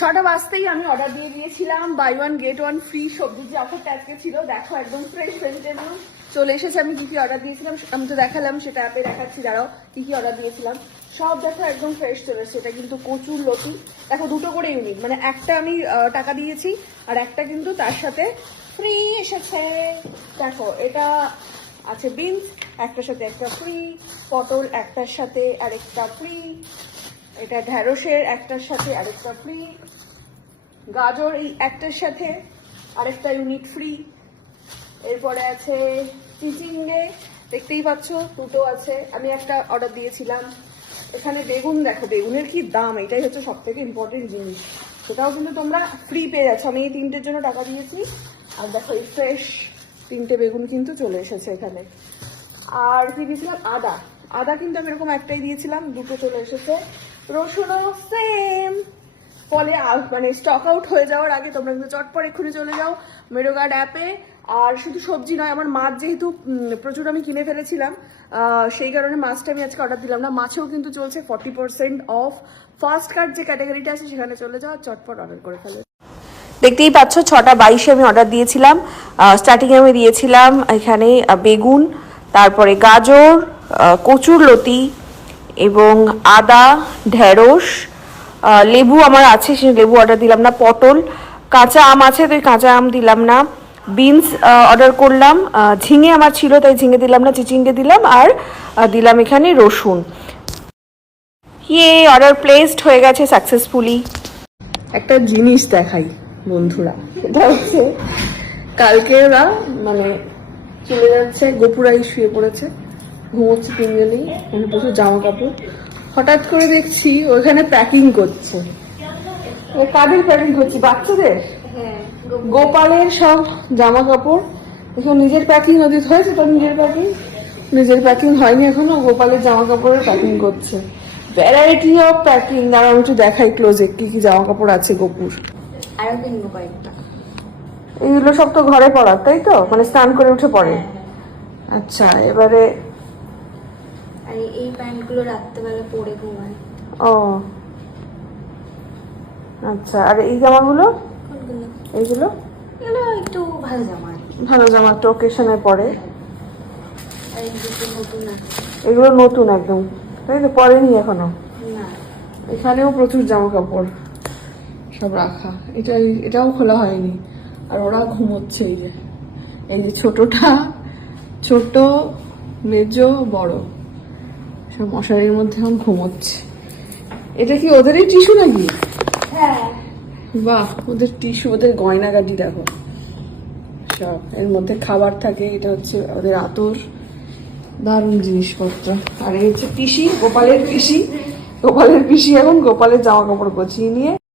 6টা বাজতেই আমি অর্ডার দিয়ে দিয়েছিলাম বাই 1 গেট 1 ফ্রি সবজির যে অফারটা আজকে ছিল। দেখো একদম ফ্রেশ ভেজিটেবল চলে এসেছে। আমি কি অর্ডার দিয়েছিলাম আমি তো দেখালাম, সেটা অ্যাপে দেখাচ্ছি। দাঁড়াও কি অর্ডার দিয়েছিলাম সব দেখো একদম ফ্রেশ চলে এসেছে। এটা কিন্তু কচুর লতি, দেখো দুটো করে ইউনিট, মানে একটা আমি টাকা দিয়েছি আর একটা কিন্তু তার সাথে ফ্রি এসেছে। দেখো এটা আছে বিনস, একটার সাথে একটা ফ্রি, পটল একটার সাথে আরেকটা ফ্রি, এটা ঢেঁড়সের একটার সাথে আরেকটা ফ্রি, গাজর এই একটার সাথে আরেকটা ইউনিট ফ্রি। এরপরে আছে চিচিঙ্গে, দেখতেই পাচ্ছ দুটো আছে। আমি একটা অর্ডার দিয়েছিলাম। এখানে বেগুন, দেখো বেগুনের কি দাম, এটাই হচ্ছে সব থেকে ইম্পর্টেন্ট জিনিস, সেটাও কিন্তু তোমরা ফ্রি পেয়ে যাচ্ছ। আমি এই 3টের জন্য টাকা দিয়েছি। আর দেখো এই ফ্রেশ 3টে বেগুন কিন্তু চলে এসেছে এখানে। আর কি দিয়েছিলাম, আদা, আদা কিন্তু আমি এরকম একটাই দিয়েছিলাম, দুটো চলে এসেছে। রসুনও সেম। ফলে মানে স্টক আউট হয়ে যাওয়ার আগে তোমরা কিন্তু চটপট এক্ষুনি চলে যাও মেডোগার্ড অ্যাপে। আর শুধু সবজি নয়, আমার মাছ যেহেতু প্রচুর আমি কিনে ফেলেছিলাম, সেই কারণে মাছটা আমি আজকে অর্ডার দিলাম না। মাছেও কিন্তু চলছে 40% অফ। ফার্স্ট কার্ড যে ক্যাটাগরিটা আছে সেখানে চলে যাও, চটপট অর্ডার করে ফেলে। দেখতেই পাচ্ছ 6টা 22-এ আমি অর্ডার দিয়েছিলাম। স্টার্টিংয়ে আমি দিয়েছিলাম এখানে বেগুন, তারপরে গাজর, কচুর লতি এবং আদা, ঢেঁড়স, লেবু আমার আছে, সে লেবু অর্ডার দিলাম না, পটল, কাঁচা আম আছে তো কাঁচা আম দিলাম না, বিনস অর্ডার করলাম, ঝিঙে আমার ছিল তাই ঝিঙে দিলাম না, চিচিঙ্গে দিলাম, আর দিলাম এখানে রসুন। অর্ডার প্লেসড হয়ে গেছে সাকসেসফুলি। একটা জিনিস দেখাই বন্ধুরা, সেটা হচ্ছে কালকে ওরা মানে চলে যাচ্ছে, গোপুরাই শুয়ে পড়েছে, ঘুমোচ্ছে 3জনেই, মানে প্রচুর জামা কাপড়। হঠাৎ করে দেখছি ওখানে প্যাকিং করছে। কাদের প্যাকিং করছি? বাচ্চাদের, গোপালের সব জামা কাপড়। এখন নিজের প্যাকিং ওদের হয়েছে, তো নিজের প্যাকিং হয়নি এখনো, গোপালের জামা কাপড়ের প্যাকিং করছে। Variety of packing. আর আমি একটু দেখাই ক্লোজে কি কি জামা কাপড় আছে গোপুর। আরো কিনবো কয়েকটা। এইগুলো সব তো ঘরে পড়ার, তাই তো? মানে স্নান করে উঠে পড়ে। আচ্ছা, এবারে আর এই প্যান্টগুলো রাত্রেবেলা পরে ঘুমায়। ও আচ্ছা, আর এই জামাগুলো? কোনগুলো? এইগুলো এগুলো একটু ভালো জামা, ভালো জামা, একটা ওকেশনে পরে। আর এই দুটো নতুন আছে। এগুলো নতুন একদম, তাই তো? পরেনি এখনো? না। এখানেও প্রচুর জামা কাপড় সব রাখা, এটাও খোলা হয়নি। আর ওরা ঘুমোচ্ছে, এই যে ছোটটা, ছোট, মেজো, বড়, সব মশারির মধ্যে এখন ঘুমোচ্ছে। এটা কি ওদেরই টিস্যু নাকি? হ্যাঁ। বাহ, ওদের টিস্যু, ওদের গয়নাগাটি দেখো সব, এর মধ্যে খাবার থাকে। এটা হচ্ছে ওদের আতর, দারুণ জিনিসপত্র। আর এই হচ্ছে পিসি, গোপালের পিসি এখন গোপালের জামা কাপড় গোছিয়ে নিয়ে